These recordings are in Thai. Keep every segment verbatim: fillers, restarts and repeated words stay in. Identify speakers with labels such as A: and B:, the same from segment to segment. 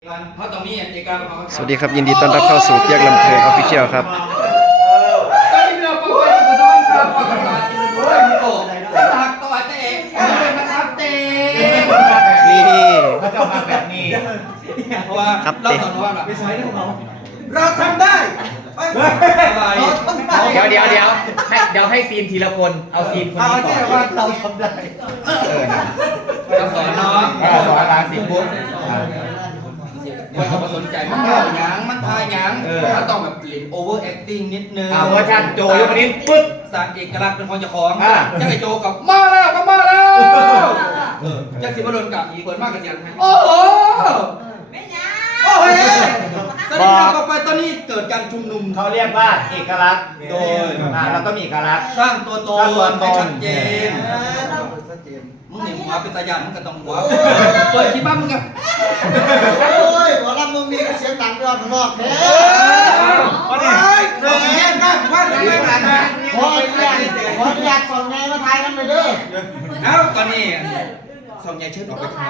A: สวัสดีครับยินดีต้อนรับเข้าสู่เปียกลำเพลินออฟฟิเชียลครับนี่
B: เขาจะมาแบบนี้เพราะว่า
A: ครับ
B: เรา
A: เตะ
B: สอนว่าแบบ
C: ไม่ใช่ของเราเราทำได้
B: เดี๋ยวเดี๋ยวเดี๋ยวให้เดี๋ยวให้ซีนทีละคนเอาซีนคน
C: เอา
B: นี้ก่
C: แค่
B: อน
C: ว่าเราทำได้
B: เออนะ
C: เราสอนน้อง
B: เออสอนราศีปุ๊บ
D: คนเขาสนใจมันเท่าหยังมันทายหยังมันต้องแบบเล่นโอเวอร์แอคติ้งนิดนึง
B: อ่าเวอร์ชันโจยกนิ้วปึ๊บ
D: สร้างเอกลักษณ์เป็นคนเจ้าของ
B: อ่า
D: ยังไงโจกับมาแล้วก็มาแล้วเออจักสิบดลกับเปิดมากกับเสียงโอ้โห
E: ไม่ยา
D: โอ้โหตอนนี้เราต่อไปตอนนี้เกิดการชุมนุม
B: เขาเรียกว่าเอกลักษณ์โดยอ่าเราต้องมีเอกลักษณ์
D: สร้างตัวตน
B: สร้างตัวตน
D: ให้ชัดเจนมึงเห็นหัวเป็นตาหยาดมึงก็ต้องหัวเปิดคลิปบ้างมึงกัน
C: โอ้ยหมอลำมึงนี่เสียงดังยอดนอกแท้
D: วันนี้เริ่มแย่งกันว่าจะไม่ผ่านนะ
C: ขออนุญาตขออนุญาตส่งไงมาทายกันไปเด้อ
D: เอ้าตอนนี้ส่งยายเชิญออกไปข้างนอก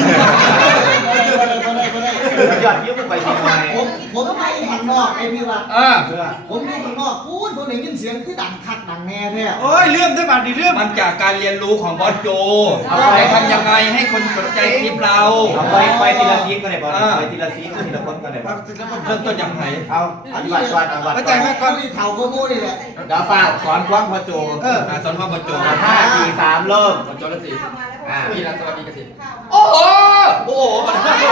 B: ยอดยิ้มไปทีหน่อย
C: ผมผมไปข้างนอกไอ้พี่ว่า
D: อ่า
C: ผมอยู่ข้างนอกพูดผมได้ยินเสียงคือดังคักดังแน่แท้
D: โอ้ยเรื่องได้บัตรดีเรื่องมันจากการเรียนรู้ของบอสโจเอาไปทำยังไงให้คนสนใจคลิปเรา
B: เอาไปไปทีละซีนก็ได้บอลไปทีละซีนทีละคนก็ได้บอล
D: เริ่มต้นยังไง
B: เอาอันวัดวัดอันวัด
C: เข้าใจไหมก้อนที่เข่าโกโก้นี่แหละ
B: เดี๋ยวฝากสอนกว้างพอโจ
D: เออสอนความบอสโจ
B: ห้าสี่สามเริ่ม
D: บอสโจละสิ
B: อ่า
D: พี่รักสวัสดีกสิโอ้โหโอ้โหมา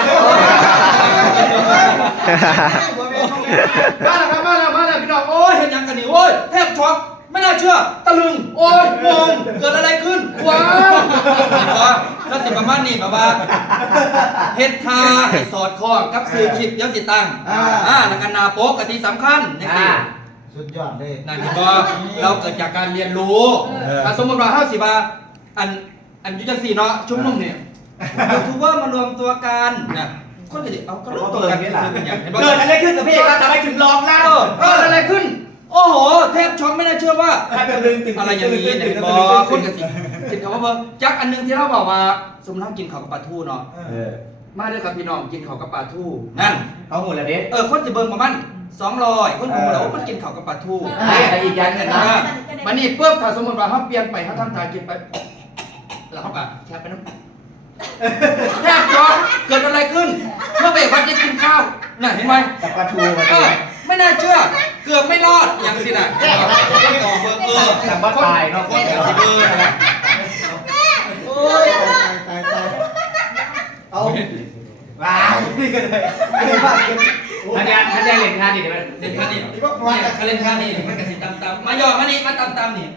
D: แล้วมาแล้วมาแล้วพี่น้องโอ้ยเห็นยังกันนี่โอ้ยแทบช็อกไม่น่าเชื่อตะลึงโอ้ยงงเกิดอะไรขึ้นว้าวถ้าสิประมาณนี้แบบว่าเฮ็ดทาให้สอดคล้องกับสื่อคลิปยังสิตั้งอ่าแล้วกันนาโป๊กกะทิสำคัญนี่สิ
C: สุดยอดเลย
D: นั่นคือว่าเราเกิดจากการเรียนรู้ถ้าสมมติว่าห้าสิบาอันอันยุทธศรีเนาะชุมนุมเนี่ยถือว่ามารวมตัวกันนะคนก็จะเอาก็รวมตัวกันเป็นอย่างเห็นป่ะ
B: เกิดอะไรขึ้นกับพี่ก็ทำไมถึงลองเล่า
D: เกิดอะไรขึ้น โอ้โหแทบช็อกไม่น่าเชื่อว่า
B: ใครเป็นลึงตึง
D: อะไรอย่างนี้เนี่ยบอกคนกับสิสิคำว่าเบอร์จักอันนึงที่เราบอกว่าสมน้ำกินข้าวกับปลาทูเนาะมาด้วยครับพี่น้องกินข้าวกับปลาทูนั่น
B: เขาหูละเด็ด
D: เออคนจะเบิ่งประมาณสองร้อยคนหูแล้วมันกินข้าวกับปลาทู
B: แต่อีกอย่างหนึ่งนะ
D: มันนี่เพิ่มถ้าสมมติว่าเขาเปลี่ยนไปเขาทำทางกินไปแล้วเขาแบบแค่ไปน้ำแทบช็อกเกิดอะไรขึ้นเมื่อเบรกวันจะกินข้าวน่ะเห็นไหม
B: กับปลาทูมา
D: เออไม่น่าเชื่อเกือบไม่รอดอย่างสิน่ะต่อเบอร์เออ
B: แต่ว่าตายเนาะ
D: คนกับสิเบอร์นะ
C: โอ้ยตายตายตายเอา
B: ว้าวนี่ก็เลยทันยาทันยาเล่นท่านี่เดี๋ยว
D: เล่นท่านี่เนี่ยเขาเล่นท่านี่มันกับสิตำตำมาย่อมานี่มาตำตำนี่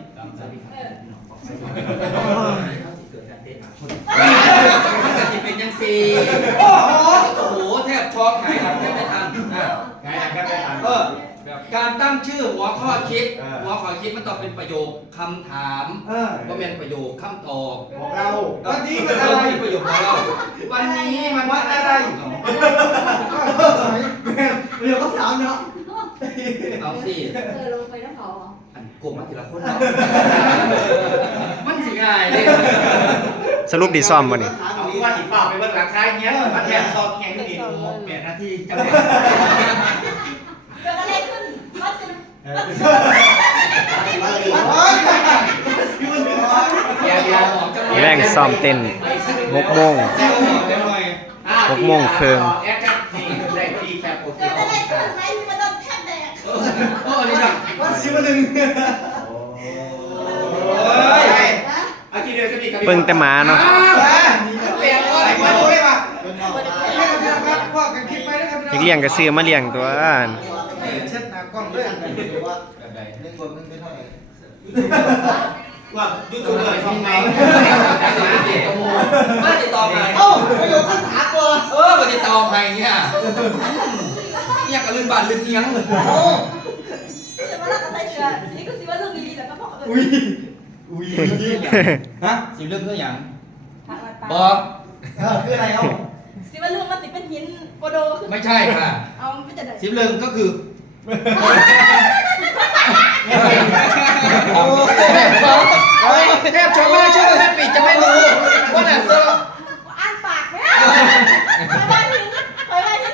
D: มันกับสิเป็นยังสีโอ้โหโอ้โหแทบช็อกหายหลังแทบไม่ทันอ่ะ
B: ไงนะครับไปอ่าน
D: เออการตั้งชื่อหัวข้อคิดหัวข้อคิดมันต้องเป็นประโยคคำถามว่าเป็นประโยคคำตอบ
B: บอกเรา
D: วันนี้มันอะไรประโยคของเราวันนี้มันว่าอะไร
C: เดี๋ยวก็สาวเนาะ
D: เอาสิ
E: เออลงไปน้ำเขาเหรอ
D: อันโกงมาทีละคนเนาะมันสิง่ายเลย
A: สรุปดีซ่อมวันนี้
B: เอาว่าสีฟ้าไปเบิ้งหลังคาเงี้ยมาแทนชอบแข่งนี่
D: แปดนาทีจังเลย
E: เกิดอะไรขึ้นวัดสิวัดสิ
B: อย่าอย่า
A: แรงซ่อมเต้นหกโมง หกโมงครึ่ง
B: แอคชั่นนี่ได้ที่แคปโอเค
E: เกิดอะไรขึ้นไหมที่มันโดนแทบแดก
D: โอ้อันนี้นะ
C: ว่าสิวันหนึ่ง
B: เอาทีเดียวจะมีกับ
A: เบิ่งแต่หมาเนาะ
B: เลี้ยงอะไรมาดูได้ปะ
C: ว่ากันคิดไปนะครับ
A: อีกเลี้ยงก็ซื้อมาเลี้ยงตัว
C: เช็ดหน้ากล้องด้วยอะไรว่าหนึ่งบวกหนึ่งเป็นเท่าไหร่
B: ว่ายูทูบเบอร์ช่องไหน
D: มาติดต่อใคร
C: เอ้าประโยคคำถามก่อน
D: เออมาติดต่อใครเนี่ยเนี่ยกับลืมบ้านลืมเนียงเลย
C: โอ้
E: แต่ว่าเราก็ใส่เสื้อนี่ก็สิว่าเรื่องดีๆแต่ก็บอกแบบ
C: อุ้ยอุ้ย
D: ฮะสิเรื่องเพื่ออย่าง
E: ผ่านวัด
D: บ
E: ป่า
D: อก
C: เออคืออะไรเอ้า
E: สิว่าเรื่องมันติเป็นหินโปโดคือ
D: ไม่ใช่ค่ะ
E: เอาไม่จะได้
D: สิเรื่องก็คือ
C: โอ้
D: แทบช็อกแทบช็อกไม่น่าเชื่อว่าแฮปปี้จะไม่รู้ว่าแหละเซอร์
E: อ่านปากไม่ได้ไปว่าหินไปว่าหิน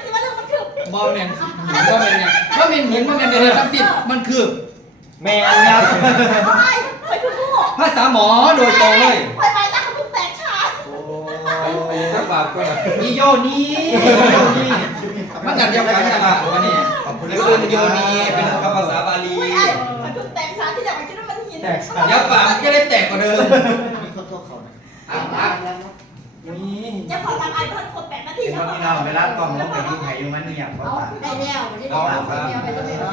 D: บอลแมนบอลแมนเนี่ยบอลแมนเหมือนบอลแมนเลยทั้งสิ้นมันคือ
B: แมนครับ
E: คอยคอยคือผู้
D: ภาษาหมอโดยตรงเลย
E: คอยไปตั้งทุกแตกขา
D: ถ้าบาปก็แบบอีโยนี่โยนี่มันกันเดียวกันนะล่ะวันนี้คือโยนี่เป็นคำภาษาบาลี
E: อุ้ยไอ้คอยทุกแตกขาที่อยากไปคิดว่ามันหิน
D: เดี๋ยวปากจะได้แตกกว่าเดิม
C: มีคนโทษเขานะ
D: อ่ะพัก
E: จะขอทำไอ้เพิ่มคนแปดนาที
B: เห็นว่าพี่น้องเวลากล่องลงไปยุ่งไห้ยุ่งมันนี่อย่างเขาตัด
E: ได้แล้วได้
D: เอา
E: แล้ว
D: ครับ
E: ไปจะไม่รอ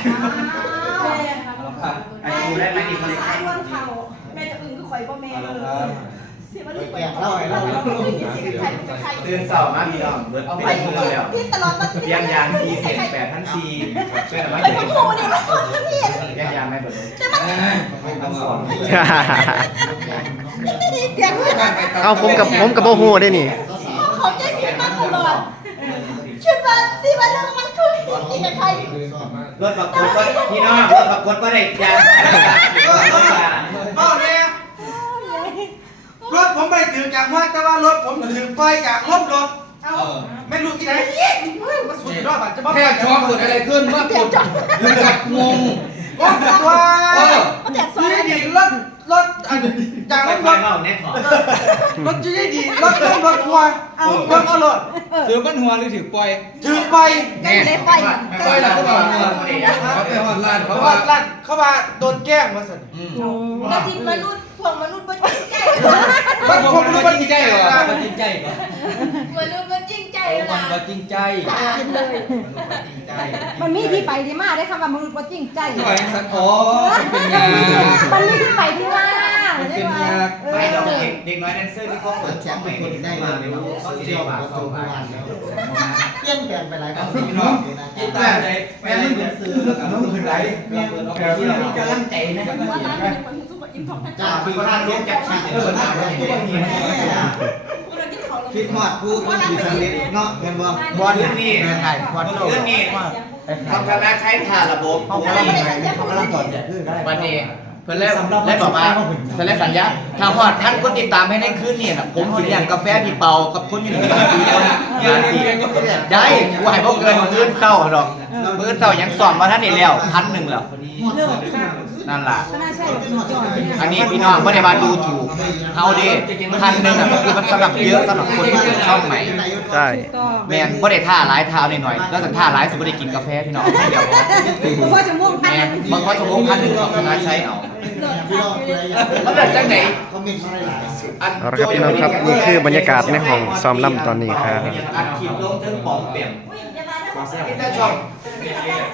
D: เอาครับ
B: ไอ้ดูได้ไหมนี่เขาเรียก
E: สายวันเขาแม่จะอึ้งก็คอยพ่อแม่
D: เอา
E: เลย
D: ครับ
E: เสียมันเลยไปเล่าให้เราใครเป็นใคร
B: ตื่นเสาร์มาพี่น้องเบิร์ด
E: ไป
B: เป็นมือแล้ว
E: พี่ตลอดมา
B: เรียงยางทีเศษแปดพันทีเพื่อนเอาไว้
E: ไอ้
B: เด็
E: พ่
B: ก
E: อครูนี่มันคนที่เห็น
B: เรียงยางไม่เบิร์ดเลย
E: แต่มัน
B: ทั้งสอง
E: เสียงเลย
A: เอาผมกับผมกับโบฮูได้นี่
E: เขาใจผิดมาตลอดคิดว่าสิว่ามันคืออีกใคร
B: รถประกวดก็พี่น้องรถประกวดก็ได้ยาง
C: เอาเนี่ยรถผมไปถือจากว่าแต่ว่ารถผมถือไปจากรถรถ
E: เอา
D: เออ
C: ไม่รู้ที่ไหนเฮ้ยมาสุดยอดอ่ะจะมา
D: แทบช็อกเกิดอะไรขึ้นเมื่อกดถึงกับงง
C: โอ้สุดว่า
D: เออ
E: แต่ซอย
C: ที่ดีรถรถจาก
B: ไม่
C: รถ
B: ค่
C: ร
B: อย
C: ถ
B: เมาแน่ขอ
C: รถที่ดีรถรถรถทัวร์รถเอารถ
D: ถือมันหัวหรือถือปล่อย
C: ถือไป
E: ก็เลยไป
D: ปล่อยแล้วก็บอกหัวเขาไปหอดล้าน
C: เขา
D: เขา
C: ว่า
D: ว่า
C: ลั่นเขาว่าโดนแกล้งมาสั่น
D: อืม
E: กระดิ่งมนุษย์พวกมนุษย์มันจริงใจ
C: มันคงรู้ว่า
D: จ
C: จ
D: ริ
C: ริ
D: ง
C: ง
D: ใจ
C: ใจ
D: เห
C: เห
D: ร
C: ร
D: อ
C: อ
D: มันจริงใจเหรอ
E: มนุษย์มันจริงใจ
D: มัน
E: นะ
D: บ่จริงใจ
F: มันมีที่ไปที่มาได้คำว่ามนุษย์ว่าจริงใจ
D: ปล่อยสันอ๋อเป็นงา
F: มันมีที่ไปที่มา
D: มันเป็นงา
F: เออ
B: ไม่ดอกเด็กเด็กน้อยแดนเซอร์ที่เขาเปิดช่องใหม่ได้มาเลยว่าเขาจะได้ฝากเขาฝาก
C: เปลี่ยนแปลงไปหลายค
D: เอา
C: รั้ง
D: พี่น้องกินตาใจแม่ไม่เหลือซื้อกับน้องคือไรเปิดออกไปที่เราจะลั่นใจนะ
E: มันว่าร้านเป็นคนที่สู้กับอิมพอร์ต
B: จากพี่ก็ท่านร่วมจากชีวิตเออหน้าก็อย่างนี้
E: คนที่เขา
C: คิดฮอดผู้คนที่สำเร็จเนาะเห็นบ่
B: บอลเรื่องนี้บอลเรื่องนี้ทำคณะใช้ทาระบบเขากำลังเขากำลังถอดใจขึ้นได้
G: วันนี้เพื่อนเล่และบอกว่าเพื่อนเล่สัญญาทางพอดท่านคนติดตามให้ได้ขึ้นเนี่ยนะผมสิอย่างกาแฟพี่เปากับคนอยู่ในสามปีแล้วนะงานสี่ได้กูให้พวกเกินมื้อเศร้าดอกมื้อเศร้ายังสอนมาท่านนี่แล้วพันหนึ่งแล้ว
F: เลิกค่ะ
G: นั่นล่ะ
F: ก็น่าใช่แบบสุดยอดเลย
G: อันนี้พี่น้องไม่ได้มาดูถูกเฮาดิพันหนึ่งอ่ะมันคือมันสำหรับเยอะสำหรับคนที่ช่องใหม่
A: ใช่
F: ก็
G: แมนบ่ได้ท่าหลายเท้าหน่อยๆแล้วแต่ท่าหลายสุดบ่ได้กินกาแฟพี่น้องเดี๋ยว
F: เพราะว่าจะม่วง
G: แมนบางคนชั่วโมงพันหนึ่งเขาคณะใช้เอา
C: พี่น้องอะไรอย่าง
G: แล้วแบบจังไหน
C: เขามีอะไรหลาย
G: อัน
A: เอาละครับพี่น้องครับนี่คือบรรยากาศในห้องซ้อมล่ำตอนนี้ครับ
B: อัดคลิปลงถึงปอมเปี่ยม
E: อุ้ยอย่ามาเด้อ
B: ที่จะชอบ
E: พี่จะ